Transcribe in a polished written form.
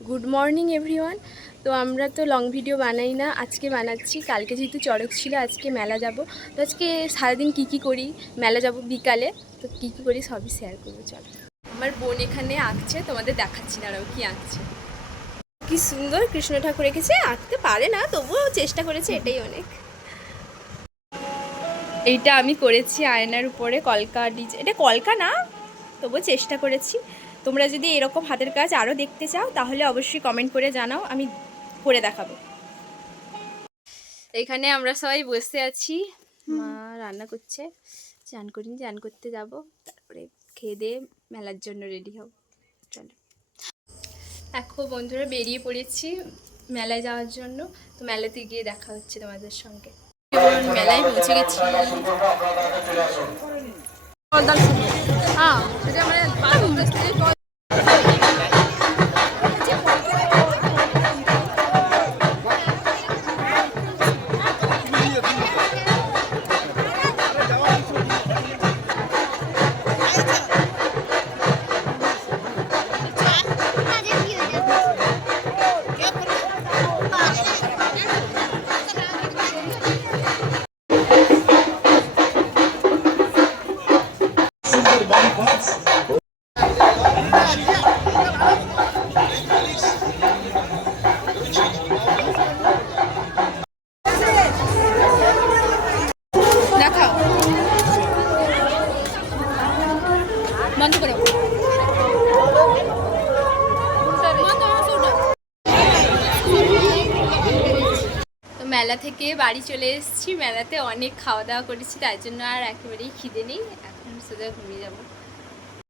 Good morning everyone. तो আমরা তো লং ভিডিও বানাই না, আজকে বানাচ্ছি। কালকে যেহেতু চড়ক ছিল, আজকে মেলা যাব। তো আজকে সারাদিন কী করি, মেলা যাব বিকালে, তো কী করি সবই শেয়ার করবো। চলো, আমার বোন এখানে আঁকছে, তোমাদের দেখাচ্ছি না কি আঁকছে। কি সুন্দর কৃষ্ণ ঠাকুর এঁকেছে। আঁকতে পারে না, তবুও চেষ্টা করেছে, এটাই অনেক। এইটা আমি করেছি আয়নার উপরে কলকা ডিজাইন। এটা কলকা না, তবুও চেষ্টা করেছি। তোমরা যদি এরকম হাতের কাজ আরও দেখতে চাও তাহলে অবশ্যই কমেন্ট করে জানাও, আমি করে দেখাবো। এখানে আমরা সবাই বসে আছি, মা রান্না করছে। চান করিনি, চান করতে যাব, তারপরে খেয়ে দিয়ে মেলার জন্য রেডি হব। চলো, এখন বন্ধুরা বেরিয়ে পড়েছি মেলায় যাওয়ার জন্য। তো মেলাতে গিয়ে দেখা হচ্ছে তোমাদের সঙ্গে। মেলায় পৌঁছে গেছি। মেলা থেকে বাড়ি চলে এসেছি। মেলাতে অনেক খাওয়া দাওয়া করেছি, তাই জন্য আর একেবারেই খিদে নেই। এখন সোজা ঘুমিয়ে যাব।